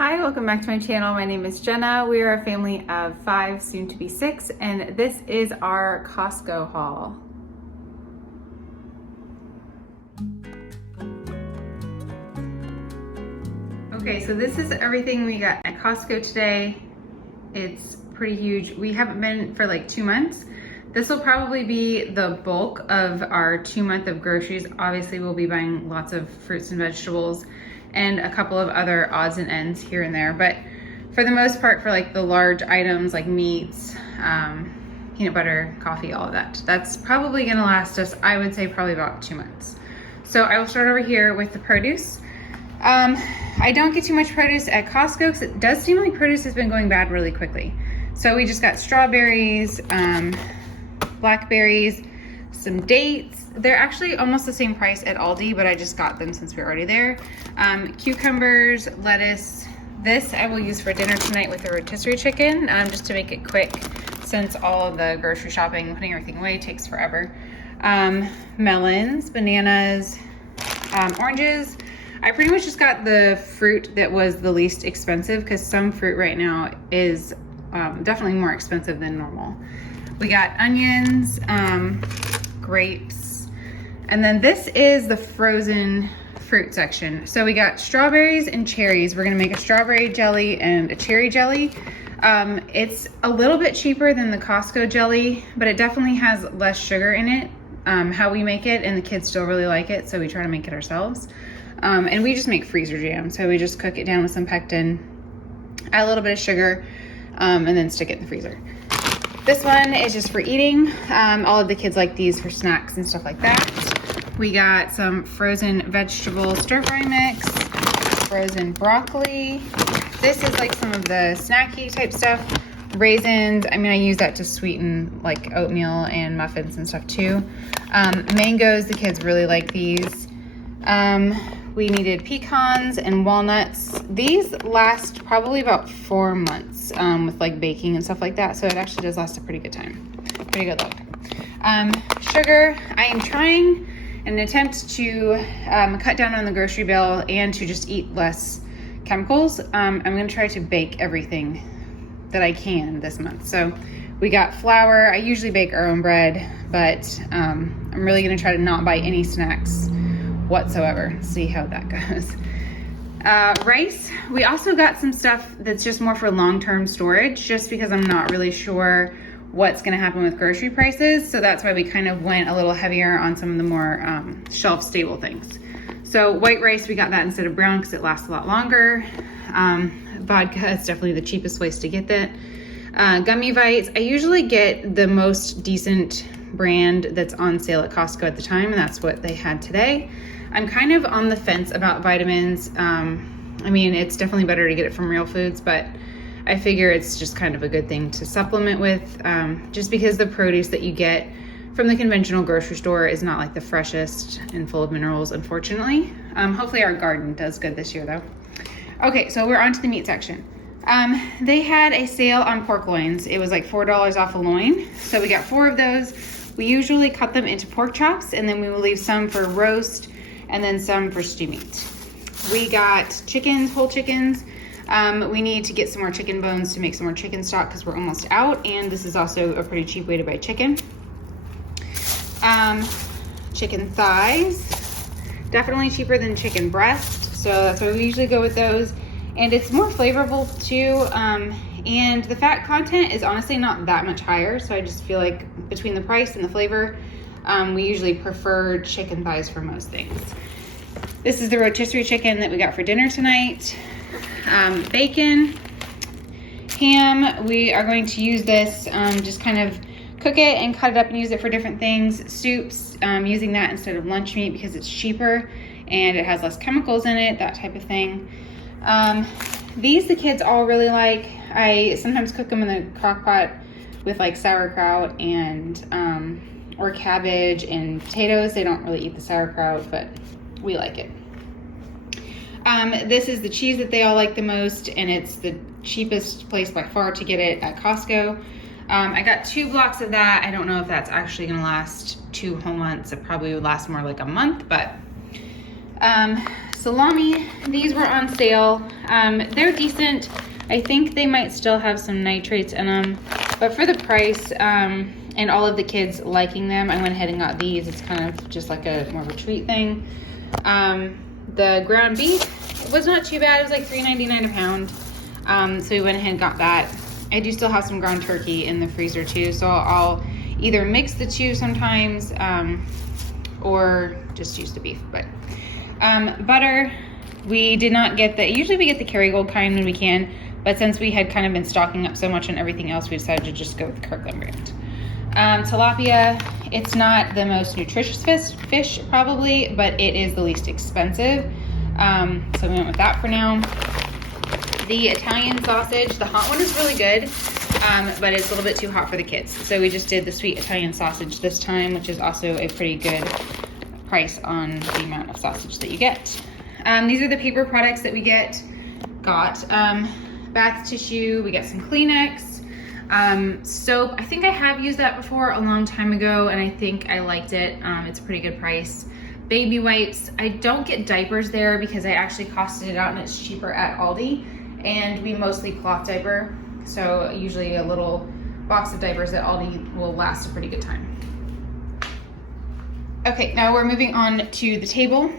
Hi, welcome back to my channel. My name is Jenna. We are a family of 5, soon to be 6, and this is our Costco haul. Okay, so this is everything we got at Costco today. It's pretty huge. We haven't been for like 2 months. This will probably be the bulk of our 2 month of groceries. Obviously, we'll be buying lots of fruits and vegetables and a couple of other odds and ends here and there. But for the most part, for like the large items like meats, peanut butter, coffee, all of that, that's probably gonna last us, I would say, probably about 2 months. So I will start over here with the produce. I don't get too much produce at Costco because it does seem like produce has been going bad really quickly. So we just got strawberries, blackberries, some dates. They're actually almost the same price at Aldi, but I just got them since we're already there. Cucumbers, lettuce. This I will use for dinner tonight with the rotisserie chicken, just to make it quick since all of the grocery shopping, putting everything away takes forever. Melons, bananas, oranges. I pretty much just got the fruit that was the least expensive because some fruit right now is definitely more expensive than normal. We got onions, grapes, and then this is the frozen fruit section. So we got strawberries and cherries. We're gonna make a strawberry jelly and a cherry jelly. It's a little bit cheaper than the Costco jelly, but it definitely has less sugar in it, how we make it, and the kids still really like it, so we try to make it ourselves. And we just make freezer jam. So we just cook it down with some pectin, add a little bit of sugar, and then stick it in the freezer. This one is just for eating. All of the kids like these for snacks and stuff like that. We got some frozen vegetable stir-fry mix, frozen broccoli. This is like some of the snacky type stuff. Raisins, I mean, I use that to sweeten like oatmeal and muffins and stuff too. Mangoes, the kids really like these. We needed pecans and walnuts. These last probably about 4 months with like baking and stuff like that. So it actually does last a pretty good time. Pretty good luck. Sugar, I am trying an attempt to cut down on the grocery bill and to just eat less chemicals. I'm gonna try to bake everything that I can this month. So we got flour. I usually bake our own bread, but I'm really gonna try to not buy any snacks whatsoever. See how that goes. Rice, we also got some stuff that's just more for long-term storage, just because I'm not really sure what's gonna happen with grocery prices. So that's why we kind of went a little heavier on some of the more shelf-stable things. So white rice, we got that instead of brown because it lasts a lot longer. Vodka is definitely the cheapest place to get that. Gummy Vites, I usually get the most decent brand that's on sale at Costco at the time, and that's what they had today. I'm kind of on the fence about vitamins. I mean, it's definitely better to get it from Real Foods, but I figure it's just kind of a good thing to supplement with, just because the produce that you get from the conventional grocery store is not like the freshest and full of minerals, unfortunately. Hopefully our garden does good this year though. Okay, so we're on to the meat section. They had a sale on pork loins. It was like $4 off a loin. So we got 4 of those. We usually cut them into pork chops, and then we will leave some for roast and then some for stew meat. We got chickens, whole chickens. We need to get some more chicken bones to make some more chicken stock because we're almost out, and this is also a pretty cheap way to buy chicken. Chicken thighs, definitely cheaper than chicken breast, so that's why we usually go with those. And it's more flavorful too, and the fat content is honestly not that much higher, so I just feel like between the price and the flavor, we usually prefer chicken thighs for most things. This is the rotisserie chicken that we got for dinner tonight. Bacon, ham, we are going to use this, just kind of cook it and cut it up and use it for different things. Soups, using that instead of lunch meat because it's cheaper and it has less chemicals in it, that type of thing. These the kids all really like. I sometimes cook them in the crock pot with like sauerkraut and or cabbage and potatoes. They don't really eat the sauerkraut, but we like it. This is the cheese that they all like the most, and it's the cheapest place by far to get it at Costco. I got 2 blocks of that. I don't know if that's actually gonna last 2 whole months. It probably would last more like a month, but salami, these were on sale. They're decent. I think they might still have some nitrates in them, but for the price and all of the kids liking them, I went ahead and got these. It's kind of just like more of a treat thing. The ground beef was not too bad. It was like $3.99 a pound. So we went ahead and got that. I do still have some ground turkey in the freezer too, so I'll either mix the two sometimes or just use the beef. But butter, we did not get usually we get the Kerrygold kind when we can, but since we had kind of been stocking up so much on everything else, we decided to just go with the Kirkland brand. Tilapia, it's not the most nutritious fish probably, but it is the least expensive. So we went with that for now. The Italian sausage, the hot one is really good, but it's a little bit too hot for the kids. So we just did the sweet Italian sausage this time, which is also a pretty good price on the amount of sausage that you get. These are the paper products that we got. Bath tissue, we got some Kleenex. Soap, I think I have used that before a long time ago, and I think I liked it. It's a pretty good price. Baby wipes, I don't get diapers there because I actually costed it out and it's cheaper at Aldi, and we mostly cloth diaper, so usually a little box of diapers at Aldi will last a pretty good time. Okay, now we're moving on to the table.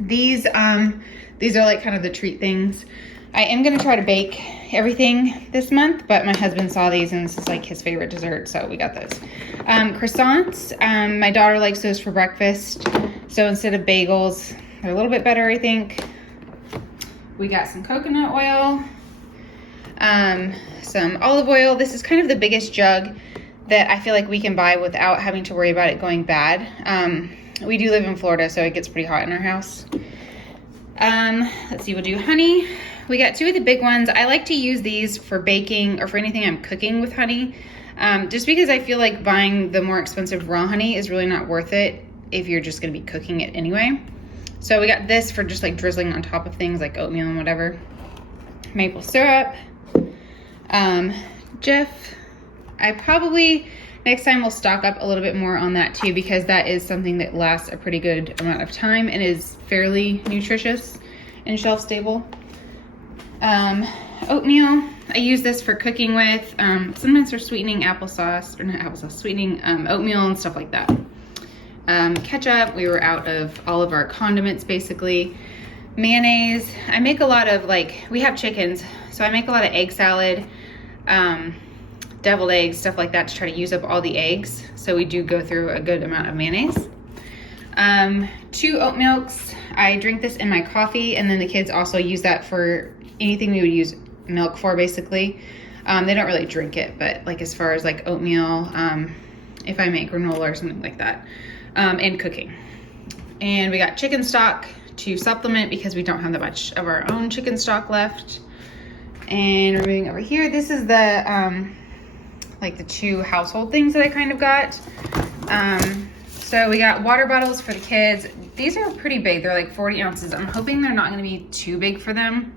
These are like kind of the treat things. I am gonna try to bake everything this month, but my husband saw these and this is like his favorite dessert, so we got those. Croissants, my daughter likes those for breakfast, so instead of bagels, they're a little bit better, I think. We got some coconut oil, some olive oil. This is kind of the biggest jug that I feel like we can buy without having to worry about it going bad. We do live in Florida, so it gets pretty hot in our house. Let's see, we'll do honey. We got two of the big ones. I like to use these for baking or for anything I'm cooking with honey, just because I feel like buying the more expensive raw honey is really not worth it if you're just gonna be cooking it anyway. So we got this for just like drizzling on top of things like oatmeal and whatever. Maple syrup. Jif. I probably, next time we'll stock up a little bit more on that too, because that is something that lasts a pretty good amount of time and is fairly nutritious and shelf stable. Oatmeal, I use this for cooking with, sometimes for sweetening applesauce, or not applesauce, sweetening oatmeal and stuff like that. Ketchup, we were out of all of our condiments basically. Mayonnaise, I make a lot of we have chickens, so I make a lot of egg salad, deviled eggs, stuff like that to try to use up all the eggs. So we do go through a good amount of mayonnaise. 2 oat milks. I drink this in my coffee, and then the kids also use that for anything we would use milk for basically. They don't really drink it, but like as far as like oatmeal, if I make granola or something like that, and cooking. And we got chicken stock to supplement because we don't have that much of our own chicken stock left. And we're moving over here. This is the like the 2 household things that I kind of got. So we got water bottles for the kids. These are pretty big. They're like 40 ounces. I'm hoping they're not going to be too big for them,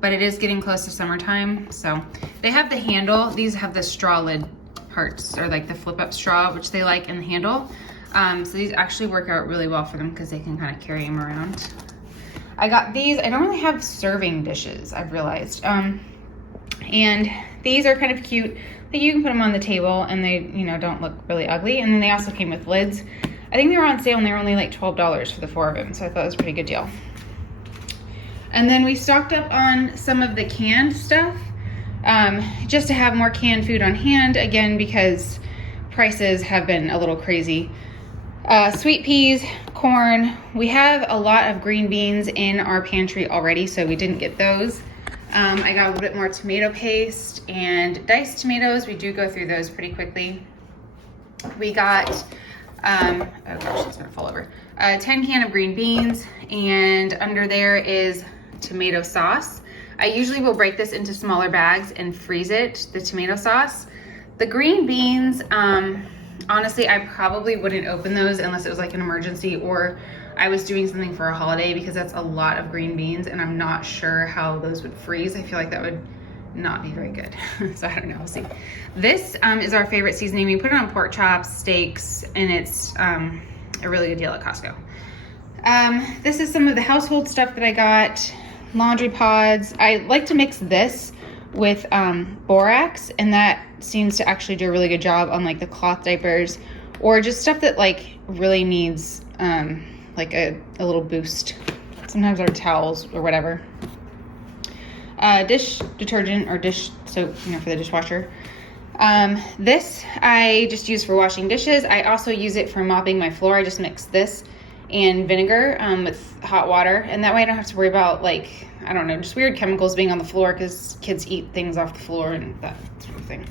but it is getting close to summertime. So they have the handle. These have the straw lid parts, or like the flip up straw, which they like, in the handle. So these actually work out really well for them because they can kind of carry them around. I got these. I don't really have serving dishes, I've realized. And these are kind of cute. Like you can put them on the table and they, don't look really ugly. And then they also came with lids. I think they were on sale and they were only like $12 for the 4 of them. So I thought it was a pretty good deal. And then we stocked up on some of the canned stuff, just to have more canned food on hand, again, because prices have been a little crazy. Sweet peas, corn. We have a lot of green beans in our pantry already, so we didn't get those. I got a little bit more tomato paste and diced tomatoes. We do go through those pretty quickly. We got, oh gosh, it's gonna fall over. A 10 can of green beans, and under there is tomato sauce. I usually will break this into smaller bags and freeze it, the tomato sauce. The green beans, honestly, I probably wouldn't open those unless it was like an emergency or I was doing something for a holiday, because that's a lot of green beans and I'm not sure how those would freeze. I feel like that would not be very good. So I don't know, we'll see. This is our favorite seasoning. We put it on pork chops, steaks, and it's a really good deal at Costco. This is some of the household stuff that I got. Laundry pods. I like to mix this with borax, and that seems to actually do a really good job on like the cloth diapers or just stuff that like really needs like a little boost. Sometimes our towels or whatever. Dish detergent or dish soap, you know, for the dishwasher. This I just use for washing dishes. I also use it for mopping my floor. I just mix this and vinegar with hot water, and that way I don't have to worry about, like, I don't know, just weird chemicals being on the floor because kids eat things off the floor and that sort of thing.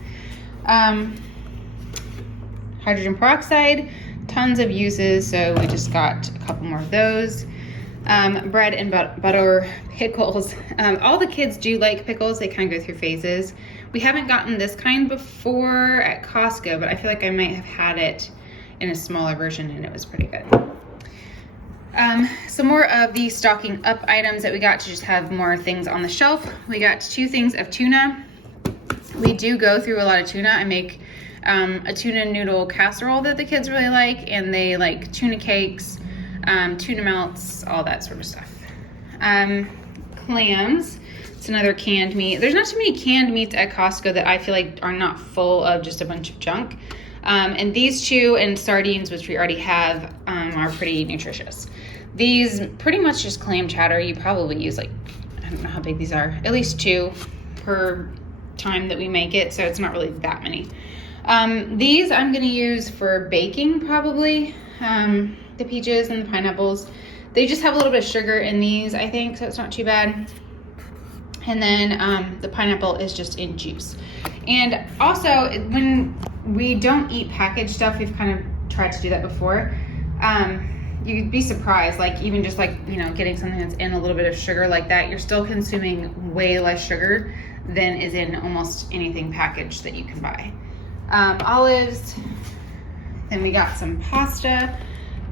Hydrogen peroxide, tons of uses, so we just got a couple more of those. Bread and butter, pickles. All the kids do like pickles. They kind of go through phases. We haven't gotten this kind before at Costco, but I feel like I might have had it in a smaller version and it was pretty good. Some more of the stocking up items that we got to just have more things on the shelf. We got 2 things of tuna. We do go through a lot of tuna. I make a tuna noodle casserole that the kids really like, and they like tuna cakes, tuna melts, all that sort of stuff. Clams. It's another canned meat. There's not too many canned meats at Costco that I feel like are not full of just a bunch of junk. And these 2 and sardines, which we already have, are pretty nutritious. These pretty much just clam chowder. You probably use like, I don't know how big these are, at least 2 per time that we make it, so it's not really that many. These I'm gonna use for baking probably. The peaches and the pineapples. They just have a little bit of sugar in these, I think, so it's not too bad. And then the pineapple is just in juice. And also, when we don't eat packaged stuff, we've kind of tried to do that before. You'd be surprised, like even just like, you know, getting something that's in a little bit of sugar like that, you're still consuming way less sugar than is in almost anything packaged that you can buy. Olives, then we got some pasta.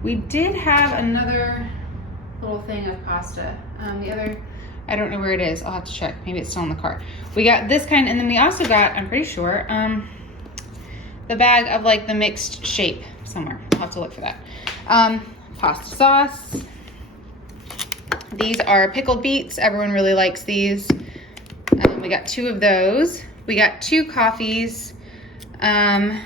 We did have another little thing of pasta. The other, I don't know where it is. I'll have to check. Maybe it's still in the cart. We got this kind, and then we also got, I'm pretty sure, the bag of like the mixed shape somewhere. I'll have to look for that. Pasta sauce. These are pickled beets. Everyone really likes these. We got 2 of those. We got 2 coffees. And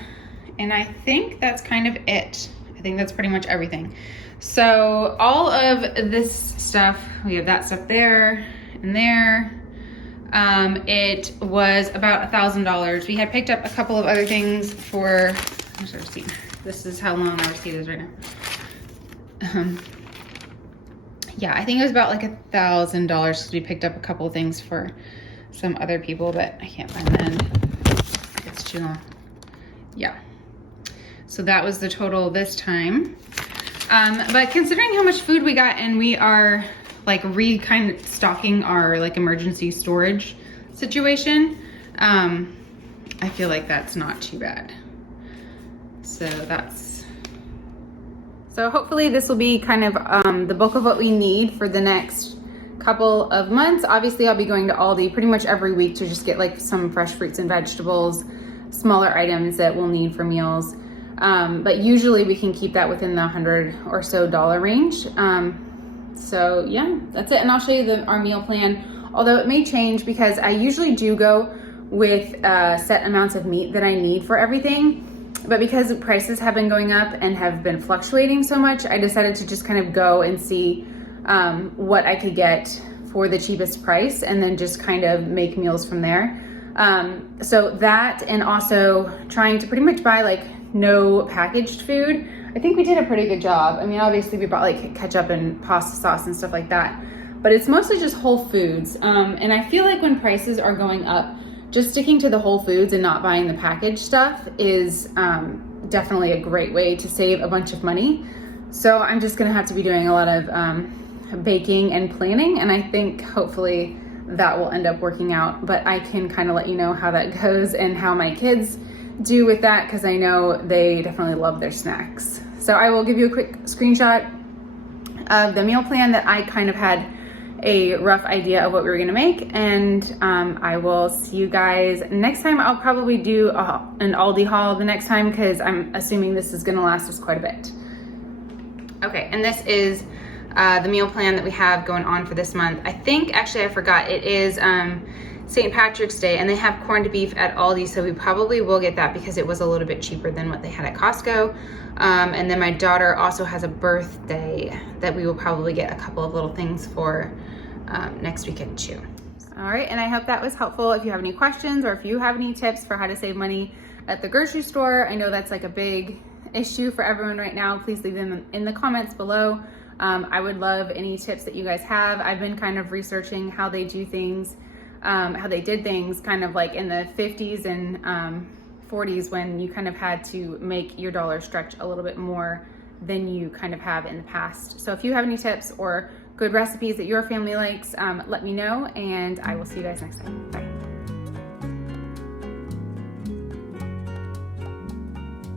I think that's kind of it. I think that's pretty much everything. So all of this stuff, we have that stuff there and there. It was about $1,000. We had picked up a couple of other things for, where's our receipt? This is how long our receipt is right now. Yeah, I think it was about like $1,000 because we picked up a couple of things for some other people, but I can't find the end. It's too long. Yeah. So that was the total this time. But considering how much food we got, and we are like kind of stocking our like emergency storage situation, I feel like that's not too bad. So hopefully this will be kind of the bulk of what we need for the next couple of months. Obviously I'll be going to Aldi pretty much every week to just get like some fresh fruits and vegetables, smaller items that we'll need for meals. But usually we can keep that within the $100 or so range. So yeah, that's it. And I'll show you our meal plan, although it may change because I usually do go with set amounts of meat that I need for everything. But because the prices have been going up and have been fluctuating so much, I decided to just kind of go and see what I could get for the cheapest price and then just kind of make meals from there. So that, and also trying to pretty much buy like no packaged food. I think we did a pretty good job. I mean, obviously we bought like ketchup and pasta sauce and stuff like that, but it's mostly just whole foods. And I feel like when prices are going up, just sticking to the whole foods and not buying the packaged stuff is definitely a great way to save a bunch of money. So I'm just gonna have to be doing a lot of baking and planning, and I think hopefully that will end up working out. But I can kind of let you know how that goes and how my kids do with that, because I know they definitely love their snacks. So I will give you a quick screenshot of the meal plan that I kind of had a rough idea of what we were gonna make, and I will see you guys next time. I'll probably do an Aldi haul the next time because I'm assuming this is gonna last us quite a bit. Okay, and this is the meal plan that we have going on for this month. I think, actually I forgot, it is St. Patrick's Day, and they have corned beef at Aldi, so we probably will get that because it was a little bit cheaper than what they had at Costco. And then my daughter also has a birthday that we will probably get a couple of little things for next weekend too. All right, and I hope that was helpful. If you have any questions or if you have any tips for how to save money at the grocery store, I know that's like a big issue for everyone right now. Please leave them in the comments below. I would love any tips that you guys have. I've been kind of researching how they do things, how they did things kind of like in the 50s and 40s, when you kind of had to make your dollar stretch a little bit more than you kind of have in the past. So if you have any tips or good recipes that your family likes, let me know, and I will see you guys next time. Bye.